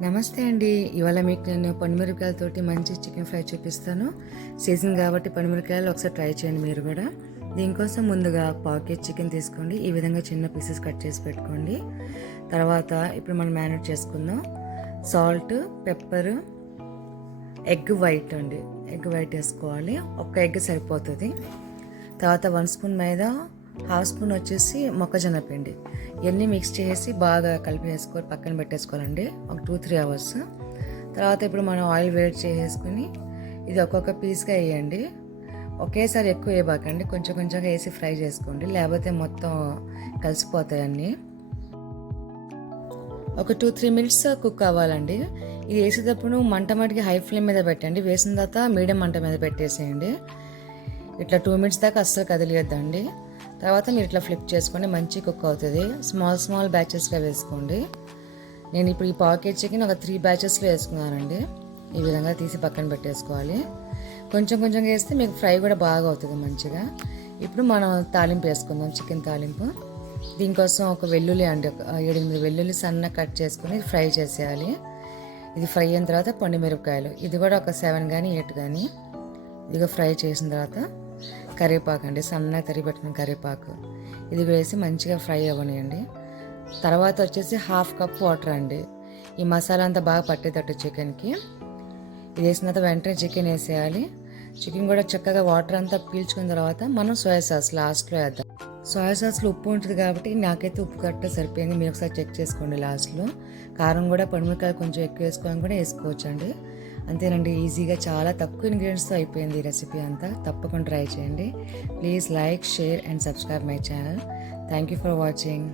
నమస్తే అండి. ఇవాళ మీకు నేను పండుమిరపకాయలతోటి మంచి చికెన్ ఫ్రై చూపిస్తాను. సీజన్ కాబట్టి పనిమిరకాయలు ఒకసారి ట్రై చేయండి మీరు కూడా. దీనికోసం ముందుగా పాకెట్ చికెన్ తీసుకోండి. ఈ విధంగా చిన్న పీసెస్ కట్ చేసి పెట్టుకోండి. తర్వాత ఇప్పుడు మనం మ్యారినేట్ చేసుకుందాం. సాల్ట్ పెప్పర్ ఎగ్ వైట్ అండి. ఎగ్ వైట్ వేసుకోవాలి. ఒక్క ఎగ్ సరిపోతుంది. తర్వాత one spoon maida half spoon వచ్చేసి మొక్కజొన్న పిండి ఇవన్నీ మిక్స్ చేసి బాగా కలిపి వేసుకొని పక్కన పెట్టేసుకోవాలండి. ఒక టూ త్రీ అవర్స్ తర్వాత ఇప్పుడు మనం ఆయిల్ వేడి చేసేసుకుని ఇది ఒక్కొక్క పీస్గా వేయండి. ఒకేసారి ఎక్కువ వేయబాకండి. కొంచెం కొంచెంగా వేసి ఫ్రై చేసుకోండి. లేకపోతే మొత్తం కలిసిపోతాయి అన్నీ. ఒక టూ త్రీ మినిట్స్ కుక్ అవ్వాలండి. ఇది వేసేటప్పుడు మంట మటుకి హై ఫ్లేమ్ మీద పెట్టండి. వేసిన తర్వాత మీడియం మంట మీద పెట్టేసేయండి. ఇట్లా టూ మినిట్స్ దాకా అస్సలు కదిలేద్దండి తర్వాత మీరు ఇట్లా ఫ్లిప్ చేసుకోండి మంచి కుక్ అవుతుంది. స్మాల్ స్మాల్ బ్యాచెస్గా వేసుకోండి. నేను ఇప్పుడు ఈ పాకెట్ చికెన్ ఒక త్రీ బ్యాచెస్లో వేసుకున్నానండి. ఈ విధంగా తీసి పక్కన పెట్టేసుకోవాలి. కొంచెం కొంచెం వేస్తే మీకు ఫ్రై కూడా బాగా అవుతుంది మంచిగా. ఇప్పుడు మనం తాలింపు వేసుకుందాం చికెన్ తాలింపు. దీనికోసం ఒక వెల్లుల్లి అండి ఒక ఏడెనిమిది వెల్లుల్లి సన్న కట్ చేసుకుని ఫ్రై చేసేయాలి. ఇది ఫ్రై అయిన తర్వాత పండు మిరపకాయలు. ఇది కూడా ఒక సెవెన్ కానీ ఎయిట్ కానీ ఇదిగో ఫ్రై చేసిన తర్వాత కరివేపాకు అండి సన్నగా తరిగి పెట్టిన కరివేపాకు. ఇది వేసి మంచిగా ఫ్రై అవ్వనియండి. తర్వాత వచ్చేసి హాఫ్ కప్ వాటర్ అండి. ఈ మసాలా అంతా బాగా పట్టేటట్టు చికెన్కి. ఇది వేసిన తర్వాత వెంటనే చికెన్ వేసేయాలి. చికెన్ కూడా చక్కగా వాటర్ అంతా పీల్చుకున్న తర్వాత మనం సోయా సాస్ లాస్ట్లో వేద్దాం. సోయా సాస్లో ఉప్పు ఉంటుంది కాబట్టి నాకైతే ఉప్పు కరెక్ట్గా సరిపోయింది. మీరు ఒకసారి చెక్ చేసుకోండి లాస్ట్లో. కారం కూడా పండుమిరకాయ కొంచెం ఎక్కువ వేసుకోవడం కూడా వేసుకోవచ్చు అండి అంతేనండి ఈజీగా చాలా తక్కువ ఇంగ్రీడియంట్స్తో అయిపోయింది ఈ రెసిపీ అంతా. తప్పకుండా ట్రై చేయండి. Please like share and subscribe my channel thank you for watching